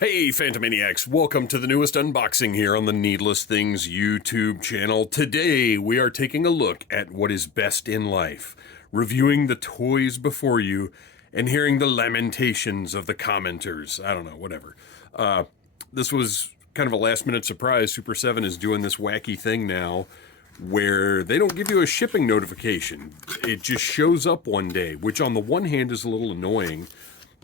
Hey Phantomaniacs, welcome to the newest unboxing here on the Needless Things YouTube channel. Today we are taking a look at what is best in life, reviewing the toys before you, and hearing the lamentations of the commenters. I don't know, whatever. This was kind of a last minute surprise. Super 7 is doing this wacky thing now where they don't give you a shipping notification. It just shows up one day, which on the one hand is a little annoying,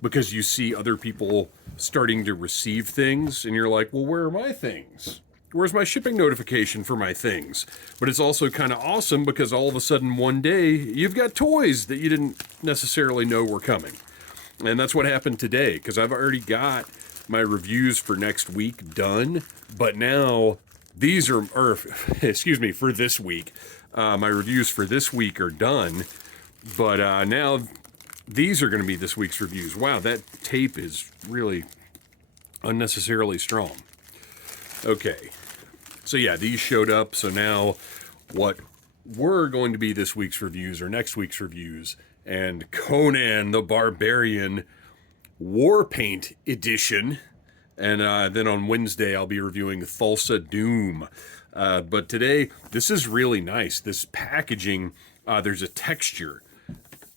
because you see other people starting to receive things, and you're like, well, where are my things? Where's my shipping notification for my things? But it's also kind of awesome because all of a sudden one day, you've got toys that you didn't necessarily know were coming. And that's what happened today, because I've already got my reviews for next week done, but now these are, excuse me, for this week. My reviews for this week are done, but now these are going to be this week's reviews. Wow, that tape is really unnecessarily strong. Okay, so yeah, these showed up. So now what were going to be this week's reviews or next week's reviews, and Conan the Barbarian War Paint Edition. And then on Wednesday, I'll be reviewing Thulsa Doom. But today, this is really nice. This packaging, there's a texture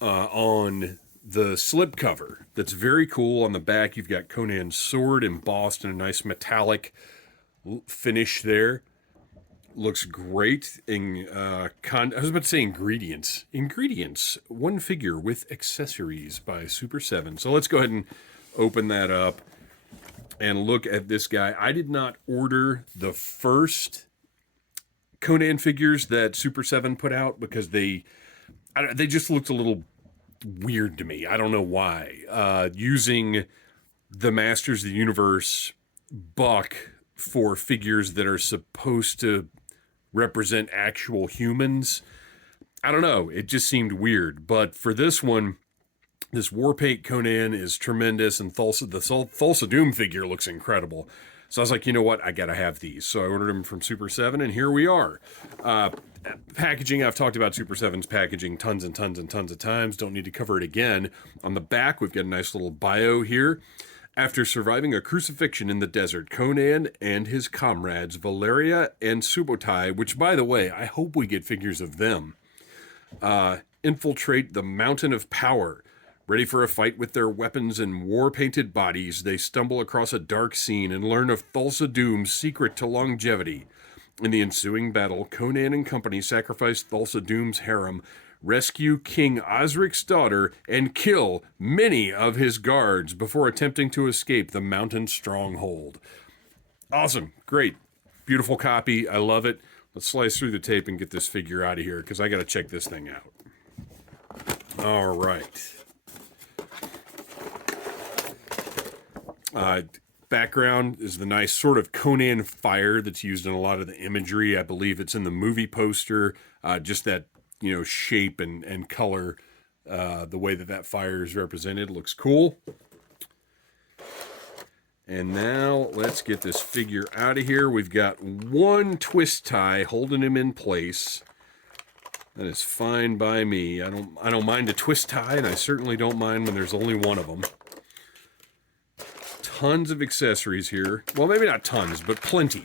on the slipcover that's very cool. On the back, you've got Conan's sword embossed in a nice metallic finish there. Looks great. I was about to say ingredients. Ingredients, one figure with accessories by Super 7. So let's go ahead and open that up and look at this guy. I did not order the first Conan figures that Super 7 put out because they just looked a little weird to me. I don't know why. Using the Masters of the Universe buck for figures that are supposed to represent actual humans, I don't know. It just seemed weird. But for this one, this War Paint Conan is tremendous, and the Thulsa Doom figure looks incredible. So I was like, you know what? I gotta have these. So I ordered them from Super 7, and here we are. Packaging, I've talked about Super 7's packaging tons and tons and tons of times. Don't need to cover it again. On the back, we've got a nice little bio here. After surviving a crucifixion in the desert, Conan and his comrades, Valeria and Subotai, which, by the way, I hope we get figures of them, infiltrate the Mountain of Power. Ready for a fight with their weapons and war-painted bodies, they stumble across a dark scene and learn of Thulsa Doom's secret to longevity. In the ensuing battle, Conan and company sacrifice Thulsa Doom's harem, rescue King Osric's daughter, and kill many of his guards before attempting to escape the mountain stronghold. Awesome. Great. Beautiful copy. I love it. Let's slice through the tape and get this figure out of here, because I got to check this thing out. All right. Background is the nice sort of Conan fire that's used in a lot of the imagery. I believe it's in the movie poster. Just that, shape and color, the way that fire is represented looks cool. And now let's get this figure out of here. We've got one twist tie holding him in place. That is fine by me. I don't mind a twist tie, and I certainly don't mind when there's only one of them. Tons of accessories here. Well, maybe not tons, but plenty.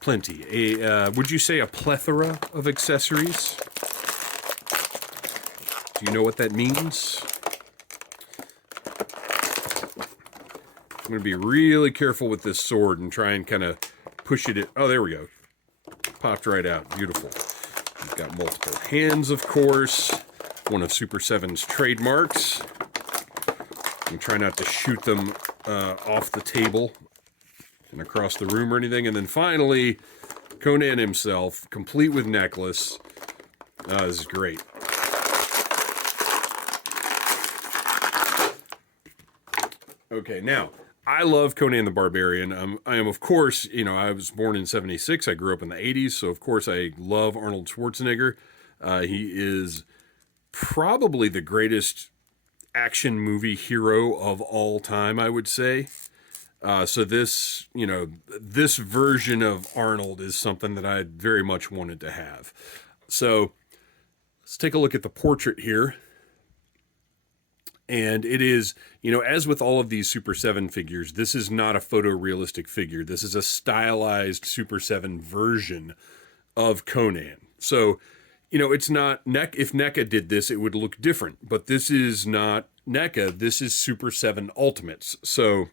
Plenty. Would you say a plethora of accessories? Do you know what that means? I'm going to be really careful with this sword and try and kind of push it. Oh, there we go. Popped right out. Beautiful. We've got multiple hands, of course. One of Super 7's trademarks. And try not to shoot them off the table and across the room or anything. And then finally, Conan himself, complete with necklace. This is great. Okay, now, I love Conan the Barbarian. I am, of course, I was born in 76. I grew up in the 80s, so of course I love Arnold Schwarzenegger. He is probably the greatest action movie hero of all time, I would say. So this, this version of Arnold is something that I very much wanted to have. So let's take a look at the portrait here. And it is, you know, as with all of these Super 7 figures, this is not a photorealistic figure. This is a stylized Super 7 version of Conan. So, you know, it's not if NECA did this, it would look different. But this is not NECA. This is Super 7 Ultimates. So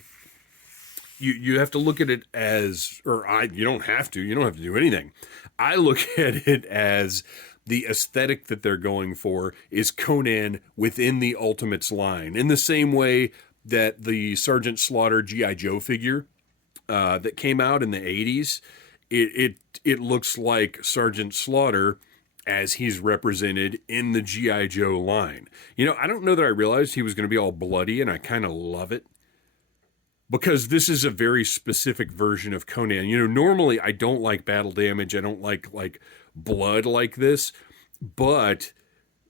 you have to look at it as, you don't have to. You don't have to do anything. I look at it as the aesthetic that they're going for is Conan within the Ultimates line, in the same way that the Sergeant Slaughter G.I. Joe figure that came out in the 80s, it looks like Sergeant Slaughter as he's represented in the G.I. Joe line. You know, I don't know that I realized he was going to be all bloody, and I kind of love it, because this is a very specific version of Conan. You know, normally I don't like battle damage. I don't like blood like this, but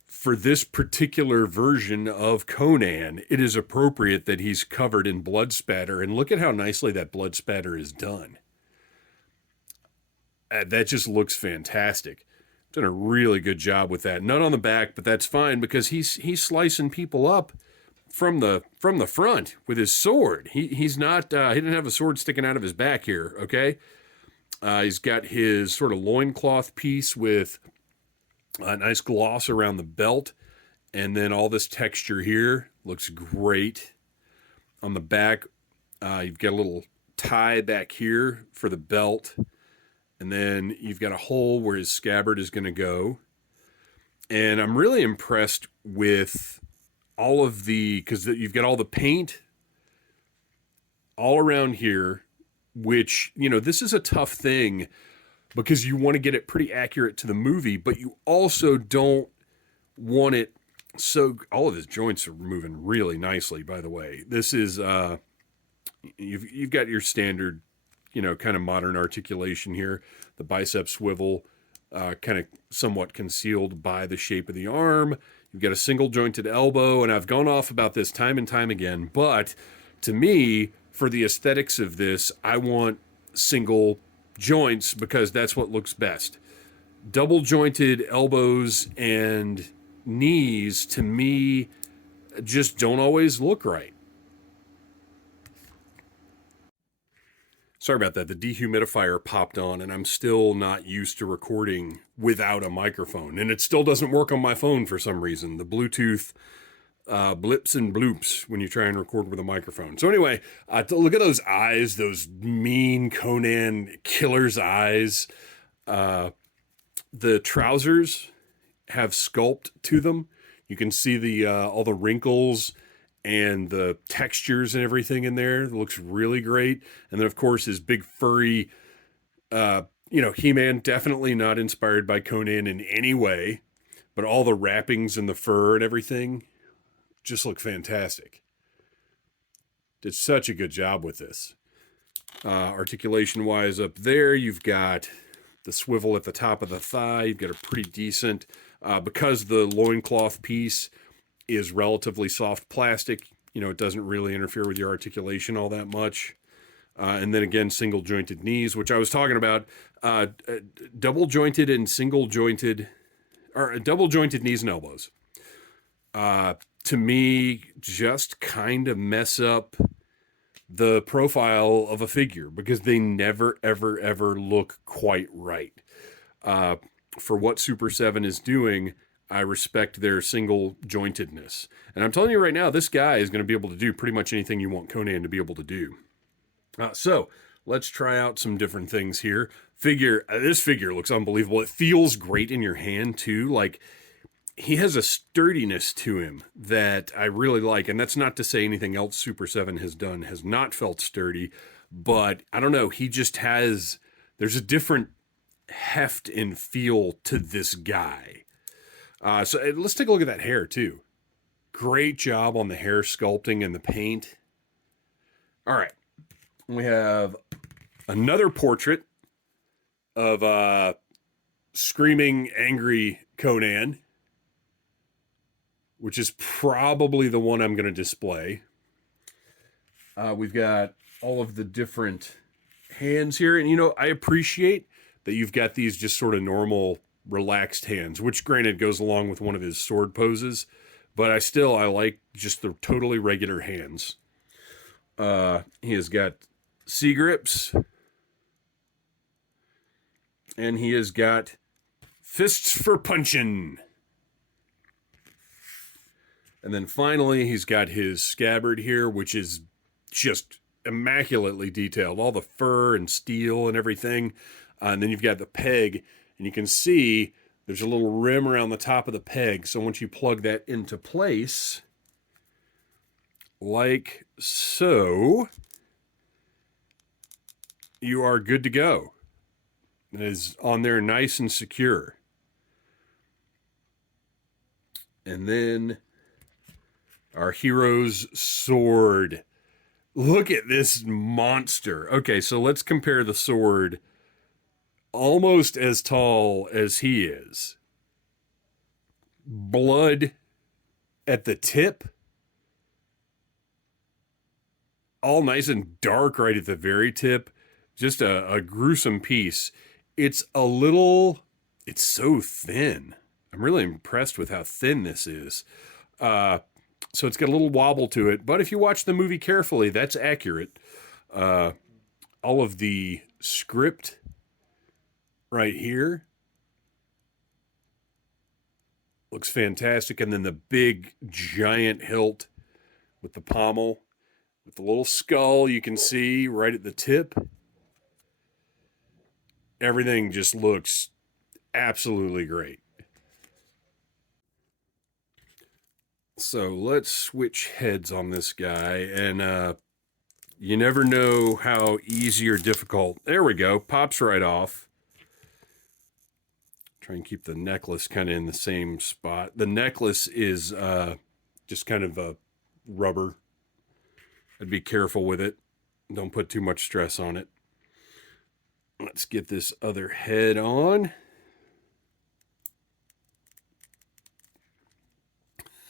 for this particular version of Conan, it is appropriate that he's covered in blood spatter. And look at how nicely that blood spatter is done. That just looks fantastic. Done a really good job with that. None on the back, but that's fine, because he's slicing people up from the front with his sword. He's not he didn't have a sword sticking out of his back here, okay? He's got his sort of loincloth piece with a nice gloss around the belt, and then all this texture here looks great. On the back, you've got a little tie back here for the belt, and then you've got a hole where his scabbard is going to go. And I'm really impressed with all of because you've got all the paint all around here, which, you know, this is a tough thing because you want to get it pretty accurate to the movie, but you also don't want it so... All of his joints are moving really nicely, by the way. This is, you've got your standard, you know, kind of modern articulation here. The bicep swivel, kind of somewhat concealed by the shape of the arm. You've got a single jointed elbow, and I've gone off about this time and time again, but to me, for the aesthetics of this, I want single joints because that's what looks best. Double jointed elbows and knees, to me, just don't always look right. Sorry about that. The dehumidifier popped on, and I'm still not used to recording without a microphone. And it still doesn't work on my phone for some reason. The Bluetooth blips and bloops when you try and record with a microphone. So anyway, look at those eyes, those mean Conan killer's eyes. The trousers have sculpt to them. You can see the all the wrinkles and the textures and everything in there. It looks really great. And then, of course, his big furry, He-Man, definitely not inspired by Conan in any way, but all the wrappings and the fur and everything just look fantastic. Did such a good job with this. Articulation-wise up there, you've got the swivel at the top of the thigh. You've got a pretty decent, because the loincloth piece is relatively soft plastic, it doesn't really interfere with your articulation all that much. And then again, single jointed knees, which I was talking about, double jointed and single jointed, or double jointed knees and elbows. To me, just kind of mess up the profile of a figure because they never, ever, ever look quite right. For what Super 7 is doing, I respect their single jointedness. And I'm telling you right now, this guy is going to be able to do pretty much anything you want Conan to be able to do. So let's try out some different things here. This figure looks unbelievable. It feels great in your hand too. Like, he has a sturdiness to him that I really like. And that's not to say anything else Super 7 has done has not felt sturdy, but I don't know. He just has, there's a different heft and feel to this guy. So let's take a look at that hair too. Great job on the hair sculpting and the paint. All right. We have another portrait of screaming, angry Conan, which is probably the one I'm going to display. We've got all of the different hands here. And, I appreciate that you've got these just sort of normal, relaxed hands, which granted goes along with one of his sword poses. but I like just the totally regular hands. He has got C grips, and he has got fists for punching. And then finally, he's got his scabbard here, which is just immaculately detailed. All the fur and steel and everything. And then you've got the peg, and you can see there's a little rim around the top of the peg. So once you plug that into place, like so, you are good to go. It is on there nice and secure. And then our hero's sword. Look at this monster. Okay, so let's compare the sword. Almost as tall as he is. Blood at the tip. All nice and dark right at the very tip. Just a gruesome piece. It's so thin. I'm really impressed with how thin this is. So it's got a little wobble to it, but if you watch the movie carefully, that's accurate. All of the script right here looks fantastic, and then the big giant hilt with the pommel, with the little skull you can see right at the tip. Everything just looks absolutely great. So let's switch heads on this guy, and you never know how easy or difficult. There we go, pops right off. Try and keep the necklace kind of in the same spot. The necklace is just kind of a rubber. I'd be careful with it. Don't put too much stress on it. Let's get this other head on.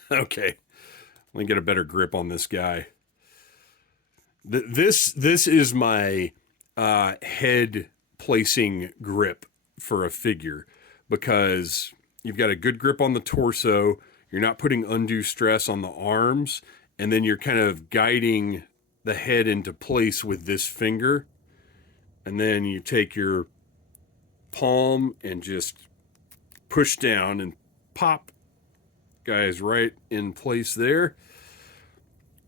Okay, let me get a better grip on this guy. This is my head placing grip for a figure, because you've got a good grip on the torso, you're not putting undue stress on the arms, and then you're kind of guiding the head into place with this finger, and then you take your palm and just push down and pop. Guy is right in place there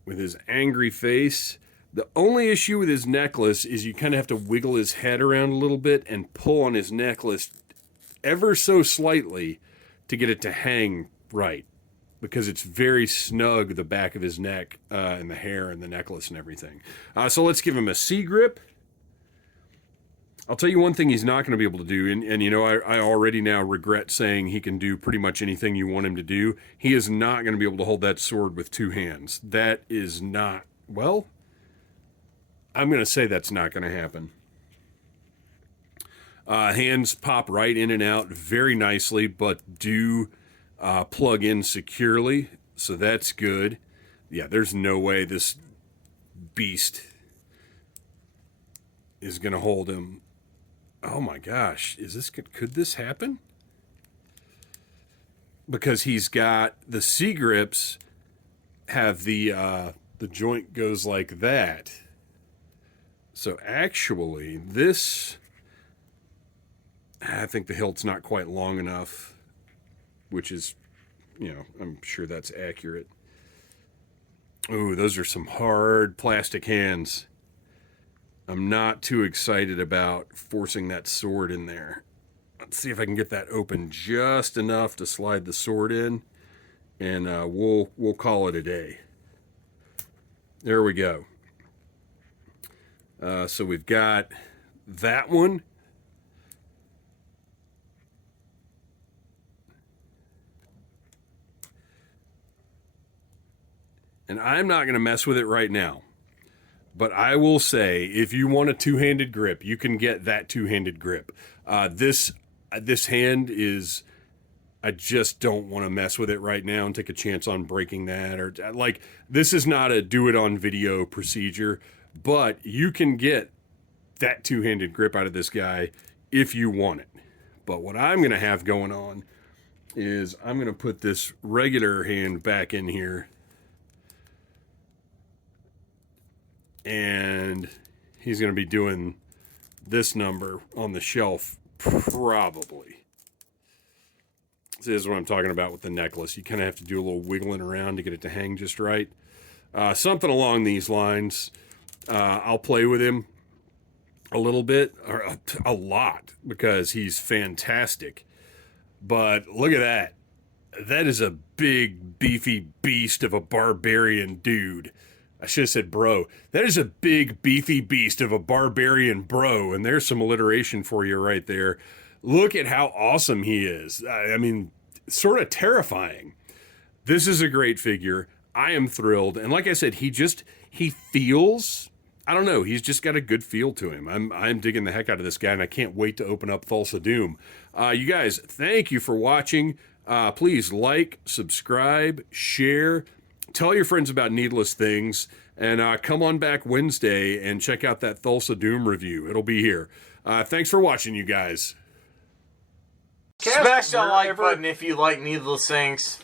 with his angry face. The only issue with his necklace is you kind of have to wiggle his head around a little bit and pull on his necklace ever so slightly to get it to hang right, because it's very snug, the back of his neck, and the hair and the necklace and everything. So let's give him a C grip. I'll tell you one thing he's not going to be able to do, and you know, I already now regret saying he can do pretty much anything you want him to do. He is not going to be able to hold that sword with two hands. That is not, well, I'm going to say that's not going to happen. Hands pop right in and out very nicely, but do plug in securely, so that's good. Yeah, there's no way this beast is going to hold him. Oh my gosh, could this happen? Because he's got the C grips have the joint goes like that. So actually this, I think the hilt's not quite long enough, which is, you know, I'm sure that's accurate. Ooh, those are some hard plastic hands. I'm not too excited about forcing that sword in there. Let's see if I can get that open just enough to slide the sword in, and we'll call it a day. There we go. So we've got that one. And I'm not going to mess with it right now. But I will say, if you want a two-handed grip, you can get that two-handed grip. This hand is, I just don't want to mess with it right now and take a chance on breaking that. Or like, this is not a do-it-on-video procedure, but you can get that two-handed grip out of this guy if you want it. But what I'm going to have going on is I'm going to put this regular hand back in here. And he's going to be doing this number on the shelf, probably. This is what I'm talking about with the necklace. You kind of have to do a little wiggling around to get it to hang just right. Something along these lines. I'll play with him a little bit, or a lot, because he's fantastic. But look at that. That is a big, beefy beast of a barbarian dude. I should have said bro. That is a big, beefy beast of a barbarian bro, and there's some alliteration for you right there. Look at how awesome he is. I mean, sort of terrifying. This is a great figure. I am thrilled. And like I said, he feels, I don't know, he's just got a good feel to him. I'm digging the heck out of this guy, and I can't wait to open up Thulsa Doom. You guys, thank you for watching. Please like, subscribe, share, tell your friends about Needless Things, and come on back Wednesday and check out that Thulsa Doom review. It'll be here. Thanks for watching, you guys. Smash that like button if you like Needless Things.